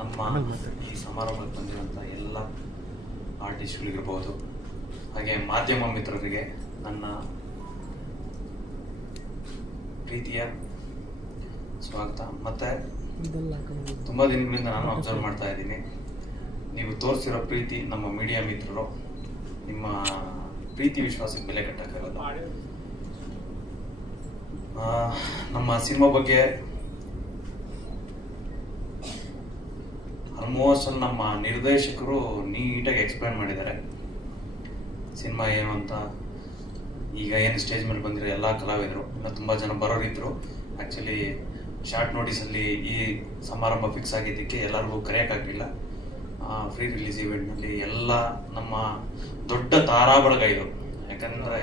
ನಮ್ಮ ಈ ಸಮಾರಂಭಕ್ಕೆ ಬಂದಿರುವಂಥ ಎಲ್ಲ ಆರ್ಟಿಸ್ಟ್ಗಳಿರ್ಬೋದು. ಹಾಗೆ ಮಾಧ್ಯಮ ಮಿತ್ರರಿಗೆ ನನ್ನ ಪ್ರೀತಿಯ ಸ್ವಾಗತ. ಮತ್ತೆ ತುಂಬ ದಿನಗಳಿಂದ ನಾನು ಅಬ್ಸರ್ವ್ ಮಾಡ್ತಾ ಇದ್ದೀನಿ. ನೀವು ತೋರಿಸಿರೋ ಪ್ರೀತಿ ನಮ್ಮ ಮೀಡಿಯಾ ಮಿತ್ರರು, ನಿಮ್ಮ ಪ್ರೀತಿ ವಿಶ್ವಾಸಕ್ಕೆ ಬೆಲೆ ಕಟ್ಟಕ್ಕಾಗಲ್ಲ. ನಮ್ಮ ಸಿನಿಮಾ ಬಗ್ಗೆ ಆಲ್ಮೋಸ್ಟ್ ನಮ್ಮ ನಿರ್ದೇಶಕರು ನೀಟಾಗಿ ಎಕ್ಸ್ಪ್ಲೈನ್ ಮಾಡಿದ್ದಾರೆ. ಸಿನಿಮಾ ಏನು ಅಂತ? ಈಗ ಏನು ಸ್ಟೇಜ್ ಮೇಲೆ ಬಂದಿರೋ ಎಲ್ಲ ಕಲಾವಿದರು, ಇನ್ನು ತುಂಬ ಜನ ಬರೋರಿದ್ರು ಆ್ಯಕ್ಚುಲಿ ಶಾರ್ಟ್ ನೋಟಿಸಲ್ಲಿ ಈ ಸಮಾರಂಭ ಫಿಕ್ಸ್ ಆಗಿದ್ದಕ್ಕೆ ಎಲ್ಲರಿಗೂ ಕರೆಯೋಕ್ಕಾಗಲಿಲ್ಲ. ಫ್ರೀ ರಿಲೀಸ್ ಇವೆಂಟ್ನಲ್ಲಿ ಎಲ್ಲ ನಮ್ಮ ದೊಡ್ಡ ತಾರಾ ಬಳಗ ಇದು ಯಾಕಂದರೆ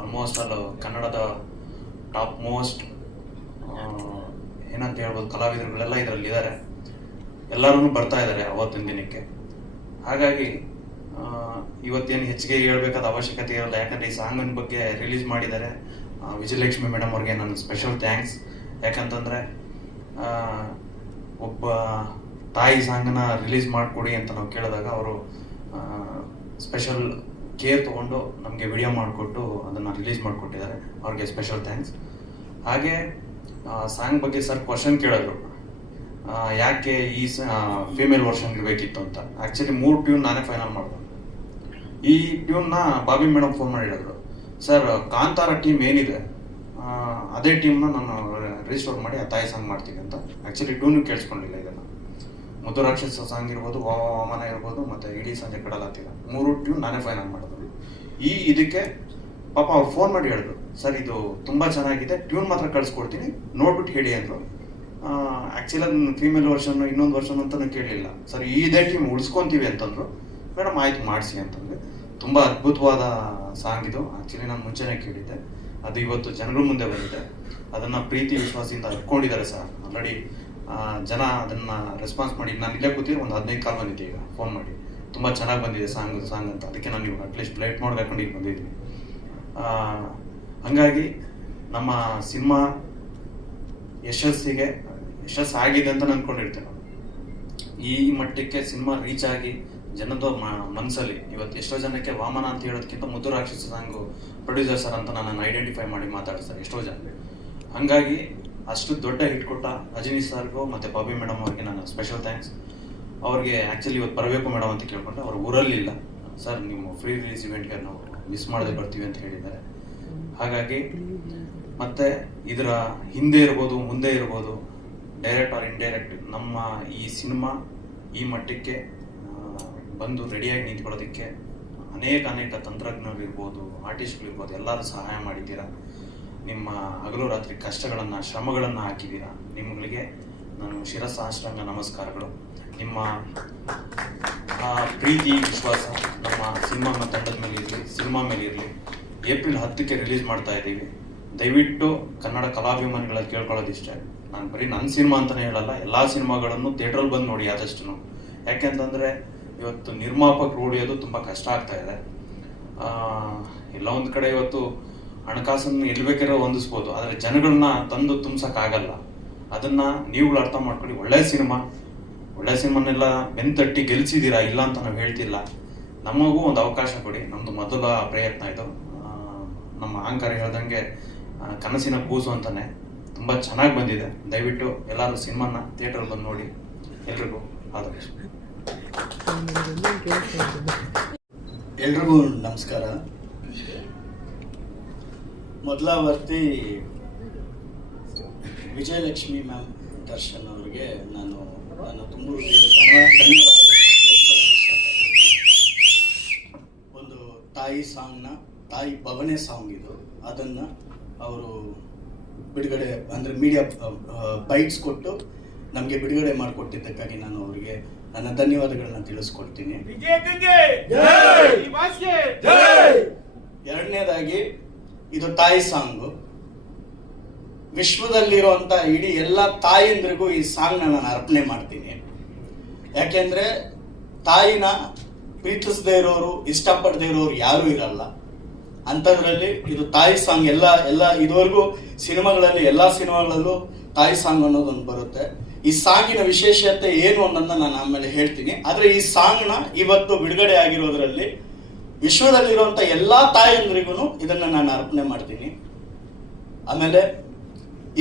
ಆಲ್ಮೋಸ್ಟ್ ಆಲ್ ಕನ್ನಡದ ಟಾಪ್ ಮೋಸ್ಟ್ ಏನಂತ ಹೇಳ್ಬೋದು, ಕಲಾವಿದರುಗಳೆಲ್ಲ ಇದರಲ್ಲಿ ಇದ್ದಾರೆ ಎಲ್ಲರೂ ಬರ್ತಾ ಇದ್ದಾರೆ ಅವತ್ತಿನ ದಿನಕ್ಕೆ. ಹಾಗಾಗಿ ಇವತ್ತೇನು ಹೆಚ್ಚಿಗೆ ಹೇಳ್ಬೇಕಾದ ಅವಶ್ಯಕತೆ ಇರಲ್ಲ, ಯಾಕಂದ್ರೆ ಈ ಸಾಂಗಿನ ಬಗ್ಗೆ ರಿಲೀಸ್ ಮಾಡಿದ್ದಾರೆ. ವಿಜಯಲಕ್ಷ್ಮಿ ಮೇಡಮ್ ಅವ್ರಿಗೆ ನನ್ನ ಸ್ಪೆಷಲ್ ಥ್ಯಾಂಕ್ಸ್ ಯಾಕಂತಂದ್ರೆ ಒಬ್ಬ ತಾಯಿ ಸಾಂಗನ್ನ ರಿಲೀಸ್ ಮಾಡಿಕೊಡಿ ಅಂತ ನಾವು ಕೇಳಿದಾಗ ಅವರು ಸ್ಪೆಷಲ್ ಕೇರ್ ತೊಗೊಂಡು ನಮಗೆ ವಿಡಿಯೋ ಮಾಡಿಕೊಟ್ಟು ಅದನ್ನು ರಿಲೀಸ್ ಮಾಡಿಕೊಟ್ಟಿದ್ದಾರೆ. ಅವ್ರಿಗೆ ಸ್ಪೆಷಲ್ ಥ್ಯಾಂಕ್ಸ್ ಹಾಗೆ ಸಾಂಗ್ ಬಗ್ಗೆ ಸರ್ ಕ್ವಶನ್ ಕೇಳಿದ್ರು. ಯಾಕೆ ಈ ಫಿಮೇಲ್ ವರ್ಷನ್ ಇರಬೇಕಿತ್ತು ಅಂತ. ಆ್ಯಕ್ಚುಲಿ ಮೂರು ಟ್ಯೂನ್ ನಾನೇ ಫೈನಲ್ ಮಾಡಿದೆ. ಈ ಟ್ಯೂನ್ನ ಬಾಬಿ ಮೇಡಮ್ ಫೋನ್ ಮಾಡಿ ಹೇಳಿದ್ರು. ಸರ್ ಕಾಂತಾರ ಟೀಮ್ ಏನಿದೆ? ಅದೇ ಟೀಮ್ನ ನಾನು ರಿಜಿಸ್ಟರ್ ಮಾಡಿ ಆ ತಾಯಿ ಸಾಂಗ್ ಮಾಡ್ತೀನಿ ಅಂತ. ಆ್ಯಕ್ಚುಲಿ ಟ್ಯೂನು ಕೇಳಿಸ್ಕೊಂಡಿಲ್ಲ ಇದನ್ನು. ಮುದ್ದು ರಾಕ್ಷಸ ಸಾಂಗ್ ಇರ್ಬೋದು, ವಾ ಇರ್ಬೋದು, ಮತ್ತು ಇಡೀ ಸಂಜೆ ಕಡಲಾತಿಲ್ಲ ಮೂರು ಟ್ಯೂನ್ ನಾನೇ ಫೈನಲ್ ಮಾಡಿದ್ರು ಈ ಇದಕ್ಕೆ ಪಾಪ ಅವ್ರು ಫೋನ್ ಮಾಡಿ ಹೇಳಿದ್ರು. ಸರ್, ಇದು ತುಂಬ ಚೆನ್ನಾಗಿದೆ. ಟ್ಯೂನ್ ಮಾತ್ರ ಕಳಿಸ್ಕೊಡ್ತೀನಿ. ನೋಡ್ಬಿಟ್ಟು ಹೇಳಿ ಅಂದರು. ಆ್ಯಕ್ಚುಲಿ ನಾನು ಫೀಮೇಲ್ ವರ್ಷನ್ ಇನ್ನೊಂದು ವರ್ಷನ್ ಅಂತ ನಾನು ಕೇಳಲಿಲ್ಲ ಸರ್ ಇದೇ ಟೀಮ್ ಉಳಿಸ್ಕೊತೀವಿ ಅಂತಂದ್ರು. ಮೇಡಮ್ ಆಯ್ತು, ಮಾಡಿಸಿ ಅಂತಂದರೆ ತುಂಬ ಅದ್ಭುತವಾದ ಸಾಂಗ್ ಇದು. ಆ್ಯಕ್ಚುಲಿ ನಾನು ಮುಂಚೆನೇ ಕೇಳಿದ್ದೆ. ಅದು ಇವತ್ತು ಜನಗಳ ಮುಂದೆ ಬಂದಿದೆ. ಅದನ್ನು ಪ್ರೀತಿ, ವಿಶ್ವಾಸದಿಂದ ಅರ್ಕೊಂಡಿದ್ದಾರೆ ಸರ್. ಆಲ್ರೆಡಿ ಜನ ಅದನ್ನು ರೆಸ್ಪಾನ್ಸ್ ಮಾಡಿ. ನಾನು ಇಲ್ಲೇ ಕೂತಿದ್ದೆ. ಒಂದು ಹದಿನೈದು ಕಾಲ್ ಬಂದಿದ್ದೆ ಈಗ. ಫೋನ್ ಮಾಡಿ. ತುಂಬ ಚೆನ್ನಾಗಿ ಬಂದಿದೆ ಸಾಂಗ್ ಸಾಂಗ್ ಅಂತ. ಅದಕ್ಕೆ ನಾನು ಇವಾಗ ಅಟ್ಲೀಸ್ಟ್ ಪ್ಲೇಟ್ ಮಾಡ್ಕೊಂಡು ಈಗ ಬಂದಿದ್ದೀನಿ ಹಂಗಾಗಿ ನಮ್ಮ ಸಿನಿಮಾ ಯಶಸ್ಸಿಗೆ, ಯಶಸ್ಸು ಆಗಿದೆ ಅಂತ ನಾನು ಅನ್ಕೊಂಡಿರ್ತೇನೆ ಈ ಮಟ್ಟಕ್ಕೆ ಸಿನಿಮಾ ರೀಚ್ ಆಗಿ ಜನದ ಮನಸ್ಸಲ್ಲಿ ಇವತ್ತು ಎಷ್ಟೋ ಜನಕ್ಕೆ ವಾಮನ ಅಂತ ಹೇಳೋದಕ್ಕಿಂತ ಮುದ್ದು ರಾಕ್ಷಸ ಸಾಂಗು ಪ್ರೊಡ್ಯೂಸರ್ ಸರ್ ಅಂತ ನನ್ನನ್ನು ಐಡೆಂಟಿಫೈ ಮಾಡಿ ಮಾತಾಡ್ತಾರೆ ಎಷ್ಟೋ ಜನ. ಹಂಗಾಗಿ ಅಷ್ಟು ದೊಡ್ಡ ಹಿಟ್ ಕೊಟ್ಟ ರಜನಿ ಸರ್ಗೂ ಮತ್ತು ಬಾಬಿ ಮೇಡಮ್ ಅವ್ರಿಗೆ ನಾನು ಸ್ಪೆಷಲ್ ಥ್ಯಾಂಕ್ಸ್ ಅವ್ರಿಗೆ ಆ್ಯಕ್ಚುಲಿ ಇವತ್ತು ಬರಬೇಕು ಮೇಡಮ್ ಅಂತ ಕೇಳ್ಕೊಂಡೆ ಅವ್ರು ಊರಲ್ಲಿಲ್ಲ. ಸರ್, ನೀವು ಫ್ರೀ ರಿಲೀಸ್ ಇವೆಂಟ್ಗೆ ನಾವು ಮಿಸ್ ಮಾಡದೆ ಬರ್ತೀವಿ ಅಂತ ಹೇಳಿದ್ದಾರೆ. ಹಾಗಾಗಿ ಮತ್ತೆ ಇದರ ಹಿಂದೆ ಇರ್ಬೋದು, ಮುಂದೆ ಇರ್ಬೋದು ಡೈರೆಕ್ಟ್ ಆರ್ ಇಂಡೈರೆಕ್ಟ್ ನಮ್ಮ ಈ ಸಿನಿಮಾ ಈ ಮಟ್ಟಕ್ಕೆ ಬಂದು ರೆಡಿಯಾಗಿ ನಿಂತ್ಕೊಳ್ಳೋದಕ್ಕೆ ಅನೇಕ ಅನೇಕ ತಂತ್ರಜ್ಞರು ಇರ್ಬೋದು ಆರ್ಟಿಸ್ಟ್ಗಳಿರ್ಬೋದು ಎಲ್ಲರೂ ಸಹಾಯ ಮಾಡಿದ್ದೀರಾ? ನಿಮ್ಮ ಹಗಲು ರಾತ್ರಿ ಕಷ್ಟಗಳನ್ನು, ಶ್ರಮಗಳನ್ನು ಹಾಕಿದ್ದೀರಾ? ನಿಮ್ಮಗಳಿಗೆ ನಾನು ಶಿರಸಾಷ್ಟಾಂಗ ನಮಸ್ಕಾರಗಳು. ನಿಮ್ಮ ಪ್ರೀತಿ, ವಿಶ್ವಾಸ ನಮ್ಮ ಸಿನಿಮಾ ತಂಡದ ಮೇಲೆ ಇರಲಿ, ಸಿನಿಮಾ ಮೇಲೆ ಇರಲಿ. ಏಪ್ರಿಲ್ ಹತ್ತಕ್ಕೆ ರಿಲೀಸ್ ಮಾಡ್ತಾ ಇದ್ದೀವಿ. ದಯವಿಟ್ಟು ಕನ್ನಡ ಕಲಾಭಿಮಾನಿಗಳಲ್ಲಿ ಕೇಳ್ಕೊಳ್ಳೋದಿಷ್ಟೇ. ನಾನು ಬರೀ ನನ್ನ ಸಿನಿಮಾ ಅಂತಲೇ ಹೇಳಲ್ಲ, ಎಲ್ಲ ಸಿನಿಮಾಗಳನ್ನು ಥಿಯೇಟ್ರಲ್ಲಿ ಬಂದು ನೋಡಿ ಆದಷ್ಟು ಯಾಕೆಂತಂದರೆ ಇವತ್ತು ನಿರ್ಮಾಪಕರು ಉಳಿಯೋದು ತುಂಬ ಕಷ್ಟ ಆಗ್ತಾ ಇದೆ. ಎಲ್ಲ ಒಂದು ಕಡೆ ಇವತ್ತು ಹಣಕಾಸನ್ನು ಎಲ್ಲಿ ಹೊಂದಿಸ್ಬೋದು, ಆದರೆ ಜನಗಳನ್ನ ತಂದು ತುಂಬಿಸೋಕ್ಕಾಗಲ್ಲ. ಅದನ್ನು ನೀವುಗಳು ಅರ್ಥ ಮಾಡ್ಕೊಳ್ಳಿ ಒಳ್ಳೆಯ ಸಿನಿಮಾ, ಒಳ್ಳೆ ಸಿನಿಮಾನೆಲ್ಲ ಬೆಂತಟ್ಟಿ ಗೆಲ್ಸಿದ್ದೀರಾ ಇಲ್ಲ ಅಂತ ನಾವು ಹೇಳ್ತಿಲ್ಲ. ನಮಗೂ ಒಂದು ಅವಕಾಶ ಕೊಡಿ ನಮ್ಮದು ಮೊದಲ ಪ್ರಯತ್ನ ಇದು. ನಮ್ಮ ಅಹಂಕಾರ ಹೇಳ್ದಂಗೆ ಕನಸಿನ ಕೂಸು ಅಂತಾನೆ ತುಂಬ ಚೆನ್ನಾಗಿ ಬಂದಿದೆ. ದಯವಿಟ್ಟು ಎಲ್ಲರೂ ಸಿನಿಮಾನ ಥಿಯೇಟರ್ ಬಂದು ನೋಡಿ. ಎಲ್ರಿಗೂ ಆದರ್ಶ ಎಲ್ರಿಗೂ ನಮಸ್ಕಾರ. ಮೊದಲ ವರ್ತಿ ವಿಜಯಲಕ್ಷ್ಮಿ ಮ್ಯಾಮ್ ದರ್ಶನ್ ಅವರಿಗೆ ನಾನು ನಾನು ತುಂಬ. ಒಂದು ತಾಯಿ ಸಾಂಗ್ನ ತಾಯಿ ಭವನೆ ಸಾಂಗ್ ಇದು. ಅದನ್ನು ಅವರು ಬಿಡುಗಡೆ ಅಂದರೆ ಮೀಡಿಯಾ ಬೈಟ್ಸ್ ಕೊಟ್ಟು ನಮಗೆ ಬಿಡುಗಡೆ ಮಾಡಿಕೊಟ್ಟಿದ್ದಕ್ಕಾಗಿ ನಾನು ಅವರಿಗೆ ನನ್ನ ಧನ್ಯವಾದಗಳನ್ನ ತಿಳಿಸ್ಕೊಡ್ತೀನಿ. ಎರಡನೇದಾಗಿ ಇದು ತಾಯಿ ಸಾಂಗು ವಿಶ್ವದಲ್ಲಿರುವಂತ ಇಡೀ ಎಲ್ಲ ತಾಯಿಂದ್ರಿಗೂ ಈ ಸಾಂಗ್ನ ನಾನು ಅರ್ಪಣೆ ಮಾಡ್ತೀನಿ. ಯಾಕೆಂದ್ರೆ ತಾಯಿನ ಪ್ರೀತಿಸದೇ ಇರೋರು ಇಷ್ಟಪಡದೇ ಇರೋರು ಯಾರೂ ಇರಲ್ಲ. ಅಂಥದ್ರಲ್ಲಿ ಇದು ತಾಯಿ ಸಾಂಗ್ ಎಲ್ಲ ಎಲ್ಲ ಇದುವರೆಗೂ ಸಿನಿಮಾಗಳಲ್ಲಿ, ಎಲ್ಲ ಸಿನಿಮಾಗಳಲ್ಲೂ ತಾಯಿ ಸಾಂಗ್ ಅನ್ನೋದೊಂದು ಬರುತ್ತೆ. ಈ ಸಾಂಗಿನ ವಿಶೇಷತೆ ಏನು ಅನ್ನೋದನ್ನ ನಾನು ಆಮೇಲೆ ಹೇಳ್ತೀನಿ. ಆದ್ರೆ ಈ ಸಾಂಗ್ನ ಇವತ್ತು ಬಿಡುಗಡೆ ಆಗಿರೋದ್ರಲ್ಲಿ ವಿಶ್ವದಲ್ಲಿರುವಂತ ಎಲ್ಲಾ ತಾಯಂದ್ರಿಗೂ ಇದನ್ನ ನಾನು ಅರ್ಪಣೆ ಮಾಡ್ತೀನಿ. ಆಮೇಲೆ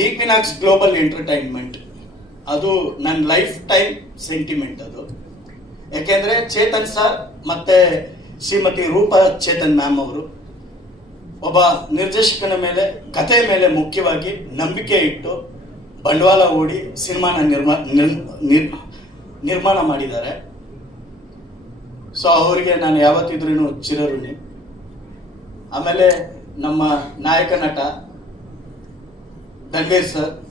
ಈಕ್ವಿನಾಕ್ಸ್ ಗ್ಲೋಬಲ್ ಎಂಟರ್ಟೈನ್ಮೆಂಟ್. ಅದು ನನ್ನ ಲೈಫ್ ಟೈಮ್ ಸೆಂಟಿಮೆಂಟ್ ಅದು. ಯಾಕೆಂದ್ರೆ ಚೇತನ್ ಸರ್ ಮತ್ತೆ ಶ್ರೀಮತಿ ರೂಪಾ ಚೇತನ್ ಮ್ಯಾಮ್ ಅವರು ಒಬ್ಬ ನಿರ್ದೇಶಕನ ಮೇಲೆ ಕಥೆ ಮೇಲೆ ಮುಖ್ಯವಾಗಿ ನಂಬಿಕೆ ಇಟ್ಟು ಬಂಡವಾಳ ಓಡಿ ಸಿನಿಮಾನ ನಿರ್ಮಾ, ನಿರ್- ನಿರ್- ನಿರ್ಮಾಣ ಮಾಡಿದ್ದಾರೆ. ಸೊ ಅವರಿಗೆ ನಾನು ಯಾವತ್ತಿದ್ರೂ ಚಿರಋಣಿ. ಆಮೇಲೆ ನಮ್ಮ ನಾಯಕ ನಟ ರಣವೀರ್ ಸರ್,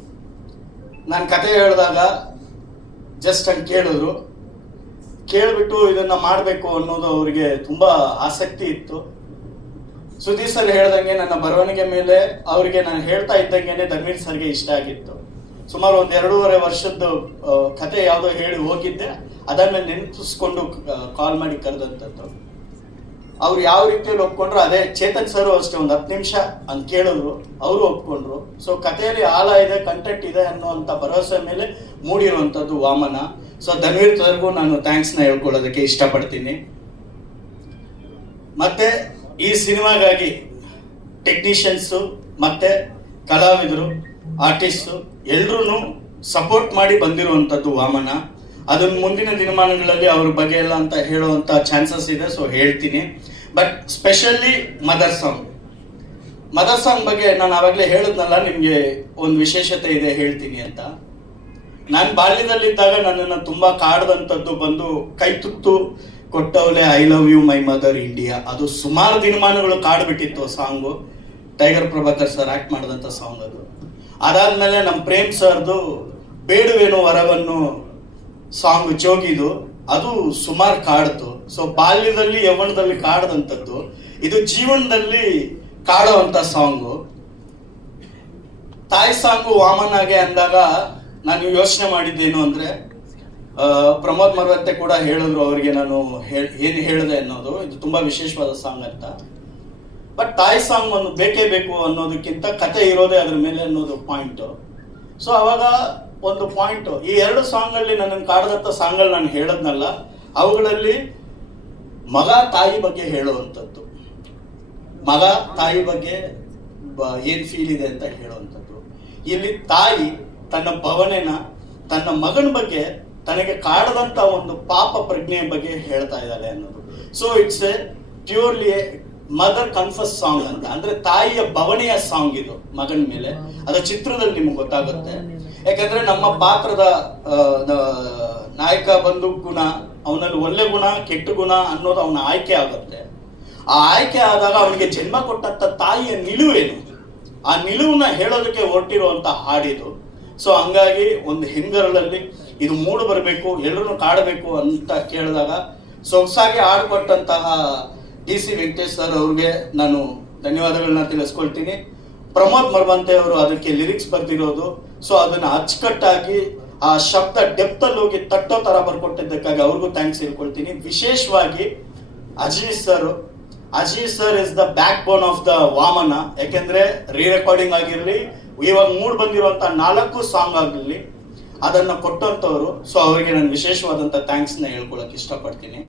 ನಾನು ಕತೆ ಹೇಳಿದಾಗ ಜಸ್ಟ್ ಹಂಗೆ ಕೇಳಿದ್ರು. ಕೇಳಿಬಿಟ್ಟು ಇದನ್ನು ಮಾಡಬೇಕು ಅನ್ನೋದು ಅವರಿಗೆ ತುಂಬ ಆಸಕ್ತಿ ಇತ್ತು. ಸುದೀಪ್ ಸರ್ ಹೇಳ್ದಂಗೆ ನನ್ನ ಬರವಣಿಗೆ ಮೇಲೆ ಅವರಿಗೆ ನಾನು ಹೇಳ್ತಾ ಇದ್ದಂಗೆನೆ ಧರ್ಮೀರ್ ಸರ್ಗೆ ಇಷ್ಟ ಆಗಿತ್ತು. ಸುಮಾರು ಒಂದ್ ಎರಡೂವರೆ ವರ್ಷದ್ದು ಕತೆ ಯಾವುದೋ ಹೇಳಿ ಹೋಗಿದ್ದೆ ಅದನ್ನ ನೆನಪಿಸ್ಕೊಂಡು ಕಾಲ್ ಮಾಡಿ ಕರೆದಂಥದ್ದು. ಅವ್ರು ಯಾವ ರೀತಿಯಲ್ಲಿ ಒಪ್ಕೊಂಡ್ರು, ಅದೇ ಚೇತನ್ ಸರ್ ಅಷ್ಟೇ ಒಂದು ಹತ್ತು ನಿಮಿಷ ಅಂತ ಕೇಳಿದ್ರು, ಅವರು ಒಪ್ಕೊಂಡ್ರು. ಸೊ ಕಥೆಯಲ್ಲಿ ಆಳ ಇದೆ ಕಂಟೆಂಟ್ ಇದೆ ಅನ್ನುವಂಥ ಭರವಸೆ ಮೇಲೆ ಮೂಡಿರುವಂಥದ್ದು ವಾಮನ. ಸೊ ಧನ್ವೀರ್ ಸರ್ಗೂ ನಾನು ಥ್ಯಾಂಕ್ಸ್ನ ಹೇಳ್ಕೊಳ್ಳೋದಕ್ಕೆ ಇಷ್ಟಪಡ್ತೀನಿ. ಮತ್ತೆ ಈ ಸಿನಿಮಾಗಾಗಿ ಟೆಕ್ನಿಷಿಯನ್ಸು ಮತ್ತೆ ಕಲಾವಿದರು, ಆರ್ಟಿಸ್ಟು ಎಲ್ಲರೂ ಸಪೋರ್ಟ್ ಮಾಡಿ ಬಂದಿರುವಂಥದ್ದು ವಾಮನ. ಅದನ್ನ ಮುಂದಿನ ದಿನಮಾನಗಳಲ್ಲಿ ಅವ್ರ ಬಗ್ಗೆ ಎಲ್ಲ ಅಂತ ಹೇಳುವಂತ ಚಾನ್ಸಸ್ ಇದೆ, ಸೊ ಹೇಳ್ತೀನಿ. But specially mother song. Mother song ಬಗ್ಗೆ ನಾನು ಆವಾಗಲೇ ಹೇಳಿದ್ನಲ್ಲ, ನಿಮಗೆ ಒಂದು ವಿಶೇಷತೆ ಇದೆ, ಹೇಳ್ತೀನಿ ಅಂತ. ನಾನು ಬಾಲ್ಯದಲ್ಲಿದ್ದಾಗ ನನ್ನನ್ನು ತುಂಬಾ ಕಾಡ್ದಂಥದ್ದು ಬಂದು ಕೈ ತುತ್ತು ಕೊಟ್ಟವಳೆ I love you my mother India ಅದು ಸುಮಾರು ದಿನಮಾನಗಳು ಕಾಡ್ಬಿಟ್ಟಿತ್ತು song. Tiger Prabhakar sir act ಮಾಡಿದಂಥ ಸಾಂಗ್ ಅದು. ಅದಾದ್ಮೇಲೆ ನಮ್ಮ ಪ್ರೇಮ್ ಸರ್ದು ಬೇಡುವೇನು ವರವನ್ನು ಸಾಂಗ್ ಚೋಗಿದು, ಅದು ಸುಮಾರು ಕಾಡ್ತು. ಸೊ ಬಾಲ್ಯದಲ್ಲಿ, ಯೌವನದಲ್ಲಿ ಕಾಡದಂತದ್ದು ಇದು ಜೀವನದಲ್ಲಿ ಕಾಡುವಂಥ ಸಾಂಗು. ತಾಯಿ ಸಾಂಗು ವಾಮನಾಗೆ ಅಂದಾಗ ನಾನು ಯೋಚನೆ ಮಾಡಿದ್ದೇನು ಅಂದ್ರೆ ಪ್ರಮೋದ್ ಮರವತ್ತೆ ಕೂಡ ಹೇಳಿದ್ರು ಅವರಿಗೆ ನಾನು ಏನು ಹೇಳಿದೆ ಅನ್ನೋದು. ಇದು ತುಂಬಾ ವಿಶೇಷವಾದ ಸಾಂಗ್ ಅಂತ. ಬಟ್ ತಾಯಿ ಸಾಂಗ್ ಒಂದು ಬೇಕೇ ಬೇಕು ಅನ್ನೋದಕ್ಕಿಂತ ಕತೆ ಇರೋದೇ ಅದ್ರ ಮೇಲೆ ಅನ್ನೋದು ಪಾಯಿಂಟ್ ಸೊ ಅವಾಗ ಒಂದು ಪಾಯಿಂಟ್ ಈ ಎರಡು ಸಾಂಗ್ಗಳಲ್ಲಿ ನನ್ನನ್ನು ಕಾಡದಂಥ ಸಾಂಗ್ಗಳು ನಾನು ಹೇಳದ್ನಲ್ಲ, ಅವುಗಳಲ್ಲಿ ಮಗ ತಾಯಿ ಬಗ್ಗೆ ಹೇಳುವಂಥದ್ದು. ಮಗ ತಾಯಿ ಬಗ್ಗೆ ಏನ್ ಫೀಲ್ ಇದೆ ಅಂತ ಹೇಳುವಂಥದ್ದು. ಇಲ್ಲಿ ತಾಯಿ ತನ್ನ ಭವನೆನ ತನ್ನ ಮಗನ ಬಗ್ಗೆ ತನಗೆ ಕಾಡದಂತ ಒಂದು ಪಾಪ ಪ್ರಜ್ಞೆಯ ಬಗ್ಗೆ ಹೇಳ್ತಾ ಇದ್ದಾಳೆ ಅನ್ನೋದು. So it's a purely mother confess song ಅಂತ. ಅಂದ್ರೆ ತಾಯಿಯ ಭವನೆಯ ಸಾಂಗ್ ಇದು, ಮಗನ ಮೇಲೆ. ಅದರ ಚಿತ್ರದಲ್ಲಿ ನಿಮ್ಗೆ ಗೊತ್ತಾಗುತ್ತೆ. ಯಾಕಂದ್ರೆ ನಮ್ಮ ಪಾತ್ರದ ನಾಯಕ ಬಂದು ಗುಣ, ಅವನಲ್ಲಿ ಒಳ್ಳೆ ಗುಣ, ಕೆಟ್ಟ ಗುಣ ಅನ್ನೋದು ಅವನ ಆಯ್ಕೆ ಆಗುತ್ತೆ. ಆ ಆಯ್ಕೆ ಆದಾಗ ಅವನಿಗೆ ಜನ್ಮ ಕೊಟ್ಟಂತ ತಾಯಿಯ ನಿಲುವೇನು ಆ ನಿಲುವನ್ನ ಹೇಳೋದಕ್ಕೆ ಹೊರಟಿರುವಂತ ಹಾಡಿದು. ಸೊ ಹಂಗಾಗಿ ಒಂದು ಹೆಂಗರಳಲ್ಲಿ ಇದು ಮೂಡು ಬರಬೇಕು ಎಲ್ಲರೂ ಕಾಡಬೇಕು ಅಂತ ಕೇಳಿದಾಗ ಸೊಗಸಾಗಿ ಆಡ್ಕೊಟ್ಟಂತಹ ಡಿ ಸಿ ವೆಂಕಟೇಶ್ ಸರ್ ಅವ್ರಿಗೆ ನಾನು ಧನ್ಯವಾದಗಳನ್ನ ತಿಳಿಸ್ಕೊಳ್ತೀನಿ. ಪ್ರಮೋದ್ ಮರ್ವಂತೆ ಅವರು ಅದಕ್ಕೆ ಲಿರಿಕ್ಸ್ ಬರ್ದಿರೋದು, ಸೊ ಅದನ್ನ ಅಚ್ಚುಕಟ್ಟಾಗಿ ಆ ಶಬ್ದ ಡೆಪ್ತ್ ಅಲ್ಲಿ ಹೋಗಿ ತಟ್ಟೋ ತರ ಬರ್ಕೊಟ್ಟಿದ್ದಕ್ಕಾಗಿ ಅವ್ರಿಗೂ ಥ್ಯಾಂಕ್ಸ್ ಹೇಳ್ಕೊಳ್ತೀನಿ. ವಿಶೇಷವಾಗಿ Ajit sir Ajit sir is the backbone of the Vamana, ಯಾಕೆಂದ್ರೆ ರೀ ರೆಕಾರ್ಡಿಂಗ್ ಆಗಿರ್ಲಿ, ಇವಾಗ ಮೂಡ್ ಬಂದಿರುವಂತ ನಾಲ್ಕು ಸಾಂಗ್ ಆಗಿರ್ಲಿ ಅದನ್ನ ಕೊಟ್ಟಂತವರು. ಸೊ ಅವರಿಗೆ ನಾನು ವಿಶೇಷವಾದಂತ ಥ್ಯಾಂಕ್ಸ್ನ ಹೇಳ್ಕೊಳಕ್ ಇಷ್ಟಪಡ್ತೀನಿ.